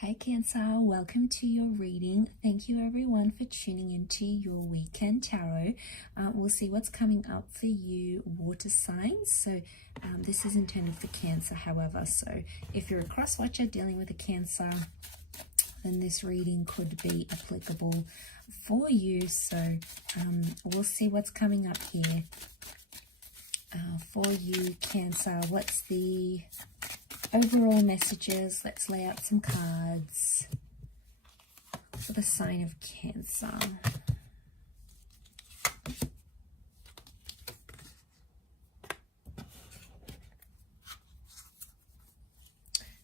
Hi Cancer, welcome to your reading. Thank you everyone for tuning into your weekend tarot. We'll see what's coming up for you water signs. So this is intended for Cancer, however. So if you're a cross watcher dealing with a Cancer, then this reading could be applicable for you. So we'll see what's coming up here for you Cancer. What's the overall messages? Let's lay out some cards for the sign of Cancer.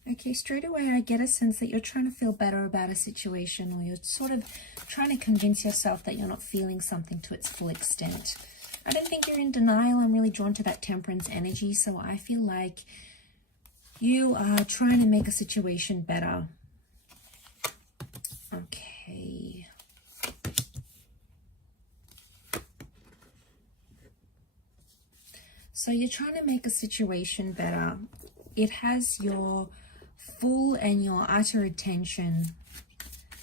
Okay, straight away I get a sense that you're trying to feel better about a situation, or you're sort of trying to convince yourself that you're not feeling something to its full extent. I don't think you're in denial. I'm really drawn to that Temperance energy, so I feel like you are trying to make a situation better. Okay. So you're trying to make a situation better. It has your full and your utter attention.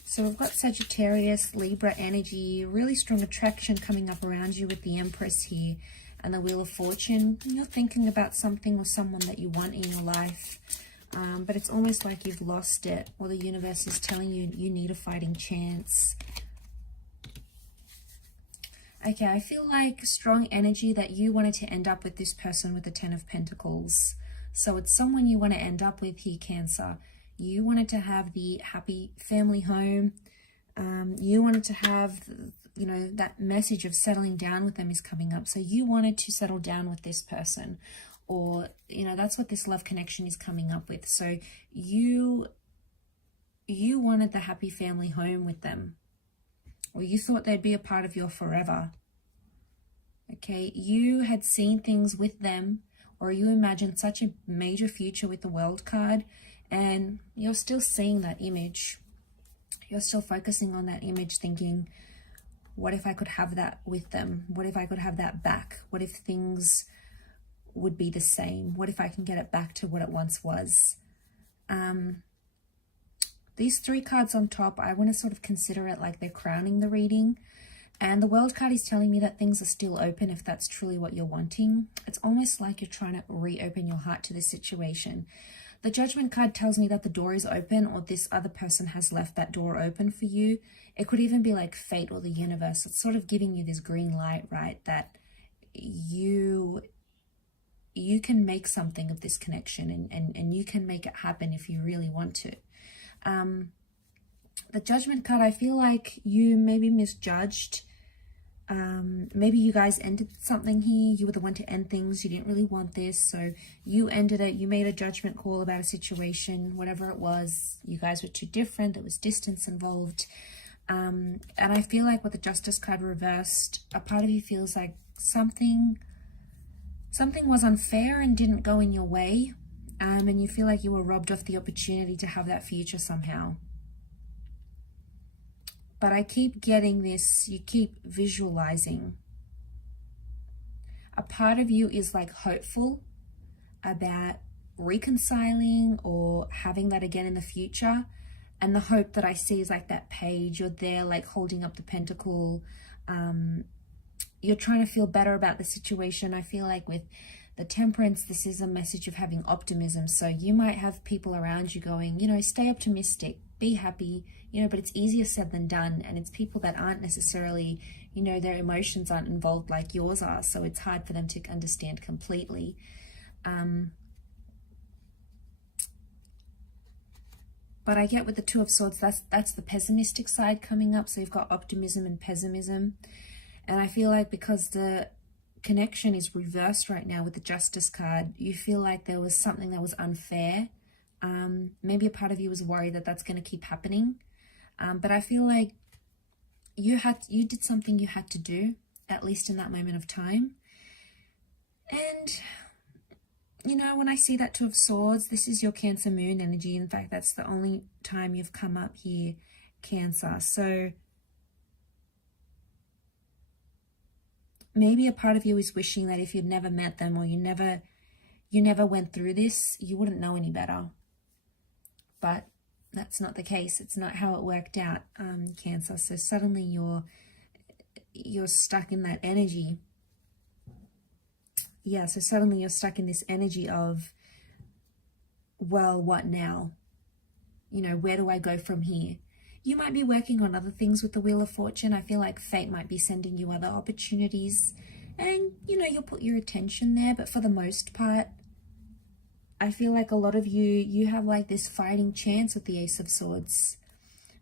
So we've got Sagittarius, Libra energy, really strong attraction coming up around you with the Empress here. And the Wheel of Fortune. You're thinking about something or someone that you want in your life, but it's almost like you've lost it, or the universe is telling you you need a fighting chance. Okay, I feel like strong energy that you wanted to end up with this person with the Ten of Pentacles. So it's someone you want to end up with here, Cancer. You wanted to have the happy family home. You wanted to have, you know, that message of settling down with them is coming up. So you wanted to settle down with this person, or, you know, that's what this love connection is coming up with. So you wanted the happy family home with them, or you thought they'd be a part of your forever. Okay, you had seen things with them, or you imagined such a major future with the World card, and you're still seeing that image. You're still focusing on that image, thinking, what if I could have that with them? What if I could have that back? What if things would be the same? What if I can get it back to what it once was? These three cards on top, I want to sort of consider it like they're crowning the reading. And the World card is telling me that things are still open if that's truly what you're wanting. It's almost like you're trying to reopen your heart to this situation. The Judgment card tells me that the door is open, or this other person has left that door open for you. It could even be like fate or the universe. It's sort of giving you this green light, right? That you can make something of this connection, and you can make it happen if you really want to. The Judgment card, I feel like you maybe misjudged. Maybe you guys ended something here. You were the one to end things. You didn't really want this, so you ended it. You made a judgment call about a situation, whatever it was. You guys were too different. There was distance involved. And I feel like with the Justice card reversed, a part of you feels like something was unfair and didn't go in your way. And you feel like you were robbed of the opportunity to have that future somehow. But I keep getting this, you keep visualizing. A part of you is like hopeful about reconciling or having that again in the future. And the hope that I see is like that page, you're there like holding up the pentacle. You're trying to feel better about the situation. I feel like with the Temperance, this is a message of having optimism. So you might have people around you going, you know, stay optimistic, be happy, you know, but it's easier said than done. And it's people that aren't necessarily, you know, their emotions aren't involved like yours are. So it's hard for them to understand completely. But I get with the Two of Swords, that's the pessimistic side coming up. So you've got optimism and pessimism. And I feel like because the connection is reversed right now with the Justice card, you feel like there was something that was unfair. Maybe a part of you was worried that that's going to keep happening. But I feel like you did something you had to do, at least in that moment of time. And, you know, when I see that Two of Swords, this is your Cancer moon energy. In fact, that's the only time you've come up here, Cancer. So maybe a part of you is wishing that if you'd never met them, or you never went through this, you wouldn't know any better. But that's not the case. It's not how it worked out, Cancer. So suddenly you're stuck in that energy. Yeah, so suddenly you're stuck in this energy of, well, what now? You know, where do I go from here? You might be working on other things with the Wheel of Fortune. I feel like fate might be sending you other opportunities, and, you know, you'll put your attention there. But for the most part, I feel like a lot of you have like this fighting chance with the Ace of Swords.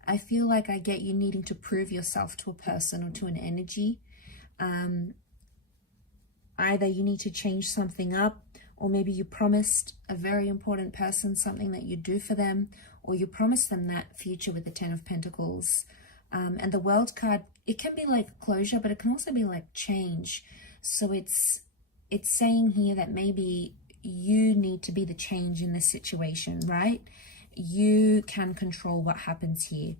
I feel like I get you needing to prove yourself to a person or to an energy. Either you need to change something up, or maybe you promised a very important person something that you do for them, or you promised them that future with the Ten of Pentacles. And the World card, it can be like closure, but it can also be like change. So it's saying here that maybe you need to be the change in this situation, right? You can control what happens here.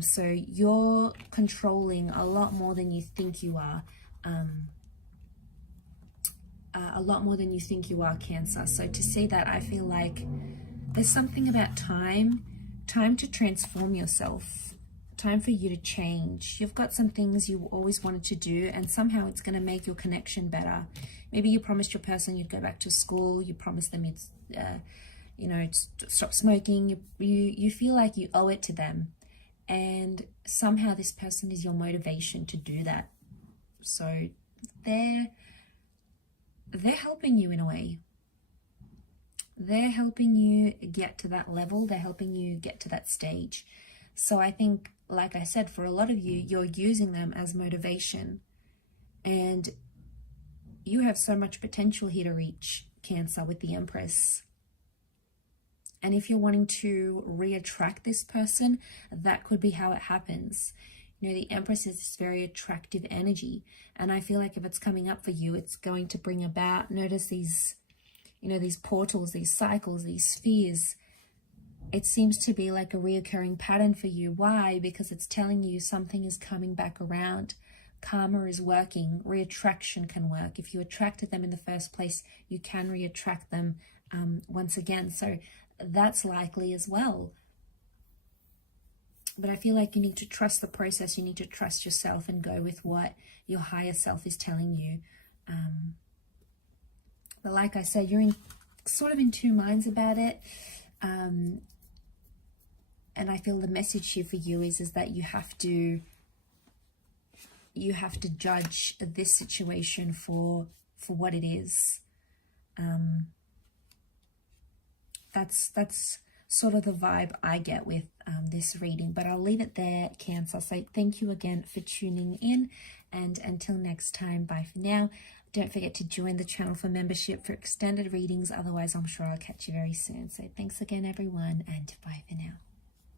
So you're controlling a lot more than you think you are. A lot more than you think you are, Cancer. So to see that, I feel like there's something about time to transform yourself, time for you to change. You've got some things you always wanted to do, and somehow it's going to make your connection better. Maybe you promised your person you'd go back to school. You promised them you'd, you know, stop smoking. You feel like you owe it to them, and somehow this person is your motivation to do that. So they're helping you in a way. They're helping you get to that level. They're helping you get to that stage. So I think, like I said, for a lot of you, you're using them as motivation. And you have so much potential here to reach, Cancer, with the Empress. And if you're wanting to re-attract this person, that could be how it happens. You know, the Empress is this very attractive energy. And I feel like if it's coming up for you, it's going to bring about, notice these, you know, these portals, these cycles, these spheres. It seems to be like a reoccurring pattern for you. Why? Because it's telling you something is coming back around. Karma is working. Reattraction can work. If you attracted them in the first place, you can re-attract them once again. So that's likely as well. But I feel like you need to trust the process. You need to trust yourself and go with what your higher self is telling you. But like I said, you're sort of in two minds about it. And I feel the message here for you is that you have to judge this situation for what it is. That's sort of the vibe I get with this reading, but I'll leave it there, Cancer. So thank you again for tuning in, and until next time, bye for now. Don't forget to join the channel for membership for extended readings. Otherwise, I'm sure I'll catch you very soon. So thanks again, everyone, and bye for now.